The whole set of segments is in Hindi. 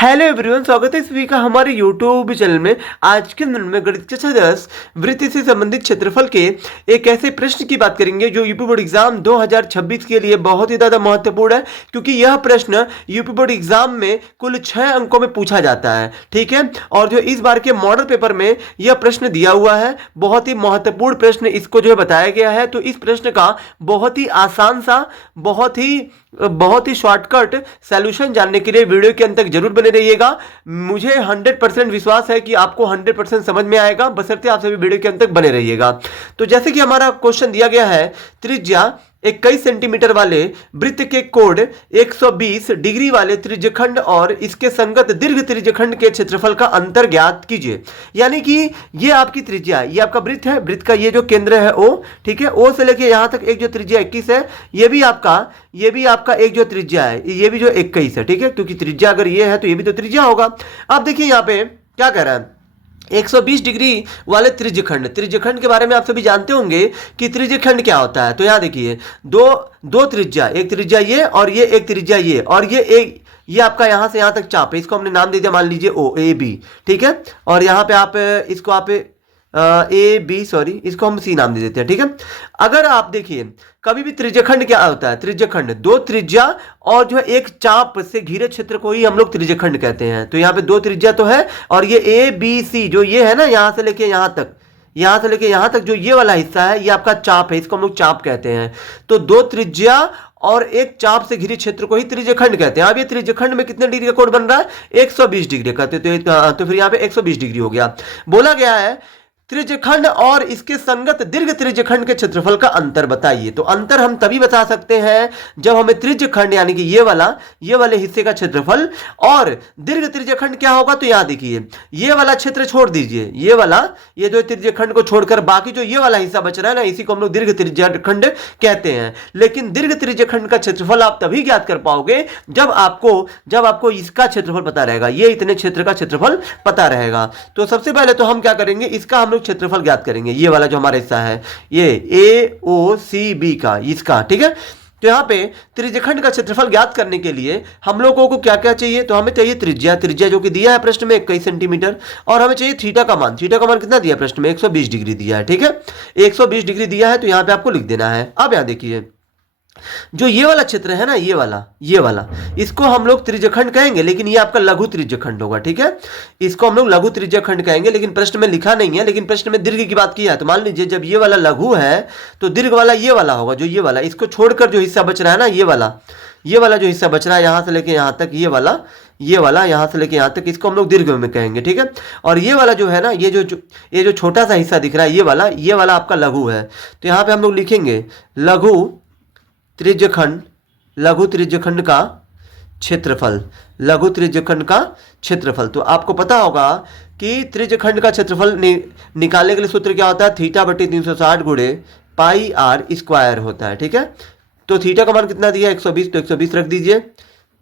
हेलो एवरीवन, स्वागत है सभी का हमारे यूट्यूब चैनल में। आज के दिन में गणित कक्षा 10 वृत्ति से संबंधित क्षेत्रफल के एक ऐसे प्रश्न की बात करेंगे जो यूपी बोर्ड एग्जाम 2026 के लिए बहुत ही ज़्यादा महत्वपूर्ण है, क्योंकि यह प्रश्न यूपी बोर्ड एग्जाम में कुल 6 अंकों में पूछा जाता है। ठीक है, और जो इस बार के मॉडल पेपर में यह प्रश्न दिया हुआ है, बहुत ही महत्वपूर्ण प्रश्न इसको जो है बताया गया है। तो इस प्रश्न का बहुत ही आसान सा, बहुत ही शॉर्टकट सॉल्यूशन जानने के लिए वीडियो के अंत तक जरूर बने रहिएगा। मुझे 100% विश्वास है कि आपको 100% समझ में आएगा, बशर्ते आप सभी वीडियो के अंत तक बने रहिएगा। तो जैसे कि हमारा क्वेश्चन दिया गया है, त्रिज्या 21 सेंटीमीटर वाले वृत्त के कोण 120 डिग्री वाले त्रिज्यखंड और इसके संगत दीर्घ त्रिज्यखंड के क्षेत्रफल का अंतर ज्ञात कीजिए। यानी कि ये आपकी त्रिज्या, ये आपका वृत्त है, वृत्त का ये जो केंद्र है O, ठीक है, O से लेके यहां तक एक जो त्रिज्या 21 है, ये भी आपका एक जो त्रिज्या है, ये भी जो 21 है। ठीक है, क्योंकि त्रिज्या अगर ये है तो ये भी तो त्रिज्या होगा। अब देखिए यहाँ पे क्या कह रहा है, 120 डिग्री वाले त्रिज्यखंड के बारे में आप सभी जानते होंगे कि त्रिज्यखंड क्या होता है। तो यहां देखिए, दो त्रिज्या, एक त्रिज्या ये और ये, एक त्रिज्या ये, और ये आपका यहां से यहां तक चाप है, इसको हमने नाम दे दिया, मान लीजिए ओ ए बी। ठीक है, और यहां पे आप इसको आप ए बी, सॉरी, इसको हम सी नाम दे देते हैं। ठीक है, अगर आप देखिए कभी भी त्रिज्यखंड क्या होता है, त्रिज्यखंड दो त्रिज्या और जो है एक चाप से घिरे क्षेत्र को ही हम लोग त्रिज्यखंड कहते हैं। तो यहाँ पे दो त्रिज्या तो है, और ये ए बी सी जो ये है ना, यहां से लेके यहां तक जो ये वाला हिस्सा है, ये आपका चाप है, इसको हम लोग चाप कहते हैं। तो दो त्रिज्या और एक चाप से घिरे क्षेत्र को ही त्रिज्यखंड कहते हैं। अब ये त्रिज्यखंड में कितने डिग्री का कोण बन रहा है, 120 डिग्री का। तो फिर यहाँ पे 120 डिग्री हो गया। बोला गया है त्रिज्यखंड और इसके संगत दीर्घ त्रिज्यखंड के क्षेत्रफल का अंतर बताइए। तो अंतर हम तभी बता सकते हैं जब हमें त्रिज्यखंड यानी कि ये वाले हिस्से का क्षेत्रफल और दीर्घ त्रिज्यखंड क्या होगा। तो यहां देखिए, ये वाला क्षेत्र छोड़ दीजिए, ये जो त्रिज्यखंड को छोड़कर बाकी जो ये वाला हिस्सा बच रहा है ना, इसी को हम लोग दीर्घ त्रिज्यखंड कहते हैं। लेकिन दीर्घ त्रिज्यखंड का क्षेत्रफल आप तभी ज्ञात कर पाओगे जब आपको इसका क्षेत्रफल पता रहेगा, ये इतने क्षेत्र का क्षेत्रफल पता रहेगा। तो सबसे पहले तो हम क्या करेंगे, इसका हम लोग क्षेत्रफल ज्ञात करेंगे, ये वाला जो हमारा हिस्सा है, ये ए ओ सी बी का, इसका। ठीक है, तो यहां पे त्रिज्यखंड का क्षेत्रफल ज्ञात करने के लिए हम लोगों को क्या क्या चाहिए, तो हमें चाहिए त्रिज्या जो कि दिया है प्रश्न में 21 सेंटीमीटर, और हमें चाहिए थीटा का मान कितना दिया प्रश्न में, 120 डिग्री दिया है। ठीक है, 120 डिग्री दिया है, तो यहां पे आपको लिख देना है। अब यहां देखिए, जो ये वाला क्षेत्र है ना, ये वाला इसको हम लोग त्रिज्यखंड कहेंगे, लेकिन ये आपका लघु त्रिज्यखंड होगा। ठीक है, इसको हम लोग लघु त्रिज्यखंड कहेंगे, लेकिन प्रश्न में लिखा नहीं है, लेकिन प्रश्न में दीर्घ की बात की है। तो मान लीजिए जब ये वाला लघु है तो दीर्घ वाला ये वाला होगा, जो ये वाला, इसको छोड़कर जो हिस्सा बच रहा है ना, ये वाला जो हिस्सा बच रहा है यहां से लेके यहां तक, ये वाला यहां से लेके यहां तक, इसको हम लोग दीर्घ में कहेंगे। ठीक है, और ये वाला जो है ना, ये जो छोटा सा हिस्सा दिख रहा है, ये वाला आपका लघु है। तो यहां पे हम लोग लिखेंगे लघु त्रिज्यखंड का क्षेत्रफल। तो आपको पता होगा कि त्रिज्यखंड का क्षेत्रफल निकालने के लिए सूत्र क्या होता है, थीटा बटे 360 गुणे पाई आर स्क्वायर होता है। ठीक है, तो थीटा का मान कितना दिया, 120, तो 120 रख दीजिए,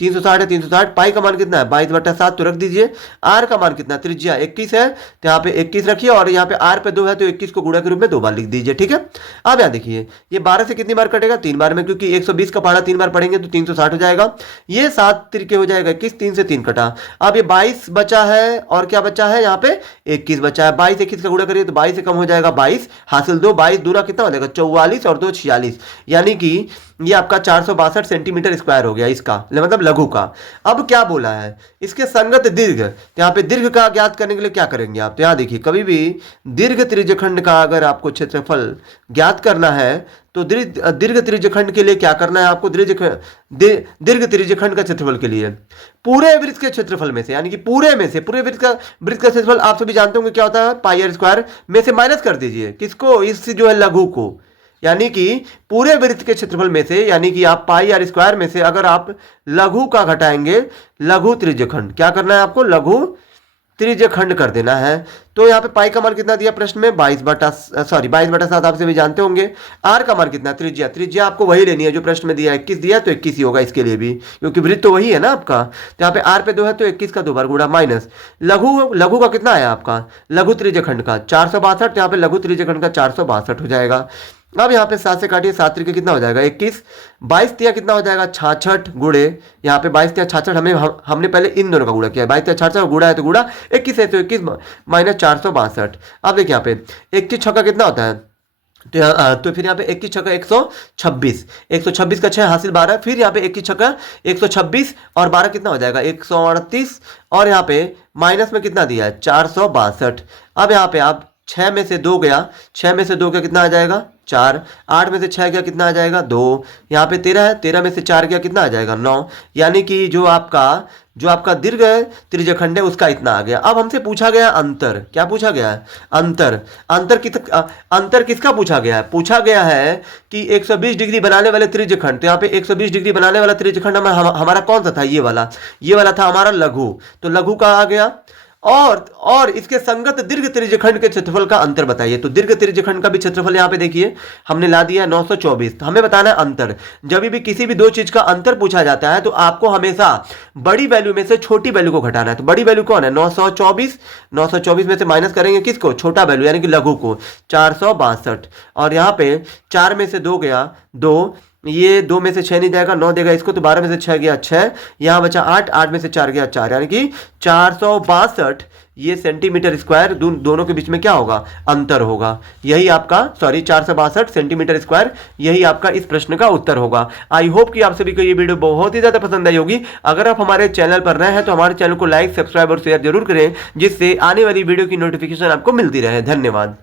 360 है 360, पाई का मान कितना है 22/7, तो रख दीजिए। आर का मान कितना, त्रिज्या 21 है, तो यहाँ पे 21 रखिए, और यहाँ पे आर पे 2 है, तो 21 को गुणा के रूप में 2 बार लिख दीजिए। ठीक है, अब यहाँ देखिए, ये 12 से कितनी बार कटेगा, 3 बार में, क्योंकि 120 का पहाड़ा 3 बार पढ़ेंगे तो 360 हो जाएगा। ये 7 तिरके हो जाएगा 21, 3 से 3 कटा। अब ये 22 बचा है, और क्या बचा है, यहाँ पे 21 बचा है। 22 21 का गुणा करिए तो 22 से कम हो जाएगा 22, हासिल 2, 22 दूना कितना हो जाएगा 44, और 2 46, यानी कि ये आपका 462 सेंटीमीटर स्क्वायर हो गया, इसका मतलब लघु का। अब क्या बोला है, इसके संगत दीर्घ, तो यहाँ पे दीर्घ का ज्ञात करने के लिए क्या करेंगे आप, तो यहाँ देखिए, कभी भी दीर्घ त्रिज्यखंड का अगर आपको क्षेत्रफल ज्ञात करना है तो दीर्घ त्रिज्यखंड के लिए क्या करना है आपको, दीर्घ त्रिज्यखंड का क्षेत्रफल के लिए पूरे वृत्त के क्षेत्रफल में से, यानी कि पूरे वृत्त का क्षेत्रफल आप सभी जानते होंगे क्या होता है, पाई आर स्क्वायर में से माइनस कर दीजिए, किसको, इस जो है लघु को, यानी कि पूरे वृत्त के क्षेत्रफल में से, यानी कि आप पाई आर स्क्वायर में से अगर आप लघु का घटाएंगे, लघु त्रिज्यखंड, क्या करना है आपको, लघु त्रिज्यखंड कर देना है। तो यहाँ पे पाई का मान कितना दिया प्रश्न में, 22/7 आपसे भी जानते होंगे। आर का मान कितना, त्रिज्या आपको वही लेनी है जो प्रश्न में दिया, 21 दिया तो 21 ही होगा इसके लिए भी, क्योंकि वृत्त तो वही है ना आपका। तो यहाँ पे आर पे 2 है, तो 21 का 2 बार गुणा, माइनस लघु का कितना आया आपका, लघु त्रिज्यखंड का 462, यहाँ पे लघु त्रिज्यखंड का 462 हो जाएगा। अब यहाँ पे 7 से काटिए, 7 तरीके कितना हो जाएगा 21, 22 तिया कितना हो जाएगा 66 गुड़े, यहाँ पे 22 तिया 66, हमने पहले इन दोनों का गुड़ा किया है, 22 तिया 66 गुड़ा है तो गुड़ा 21 है तो 21 माइनस 462। अब देखिए यहाँ पे 21 छक्का कितना होता है, तो फिर यहाँ पे 21 छक्का 126, 126 का 6 हासिल 12, फिर यहाँ पे 21 छक्का 126 और 12 कितना हो जाएगा 138, और यहाँ पे माइनस में कितना दिया है 462। अब यहाँ पे आप 6 में से 2 गया, 6 में से 2 का कितना आ जाएगा 4, 8 में से 6 गया कितना आ जाएगा 2, यहाँ पे 13 है, 13 में से 4 गया कितना आ जाएगा 9, यानी कि जो आपका दीर्घ त्रिज्यखंड है उसका इतना आ गया। अब हमसे पूछा गया अंतर, क्या पूछा गया है अंतर, अंतर किसका पूछा गया है, पूछा गया है कि 120 डिग्री बनाने वाले त्रिज्यखंड, तो यहाँ पे 120 डिग्री बनाने वाला त्रिज्यखंड हमारा कौन सा था, ये वाला था हमारा लघु, तो लघु का आ गया। और इसके संगत दीर्घ त्रिज्यखंड के क्षेत्रफल का अंतर बताइए, तो दीर्घ त्रिज्यखंड का भी क्षेत्रफल यहाँ पे देखिए हमने ला दिया है 924, तो हमें बताना है अंतर। जब भी किसी भी दो चीज का अंतर पूछा जाता है तो आपको हमेशा बड़ी वैल्यू में से छोटी वैल्यू को घटाना है। तो बड़ी वैल्यू कौन है 924, 924 में से माइनस करेंगे किसको, छोटा वैल्यू यानी कि लघु को 462, और यहाँ पे 4 में से 2 गया 2, ये 2 में से 6 नहीं जाएगा 9 देगा इसको, तो 12 में से 6 गया 6, यहाँ बचा 8, 8 में से 4 गया 4, यानी कि 462 ये सेंटीमीटर स्क्वायर दोनों के बीच में क्या होगा अंतर होगा। यही आपका 462 सेंटीमीटर स्क्वायर, यही आपका इस प्रश्न का उत्तर होगा। आई होप कि आप सभी को ये वीडियो बहुत ही ज़्यादा पसंद आई होगी। अगर आप हमारे चैनल पर नए हैं तो हमारे चैनल को लाइक, सब्सक्राइब और शेयर जरूर करें, जिससे आने वाली वीडियो की नोटिफिकेशन आपको मिलती रहे। धन्यवाद।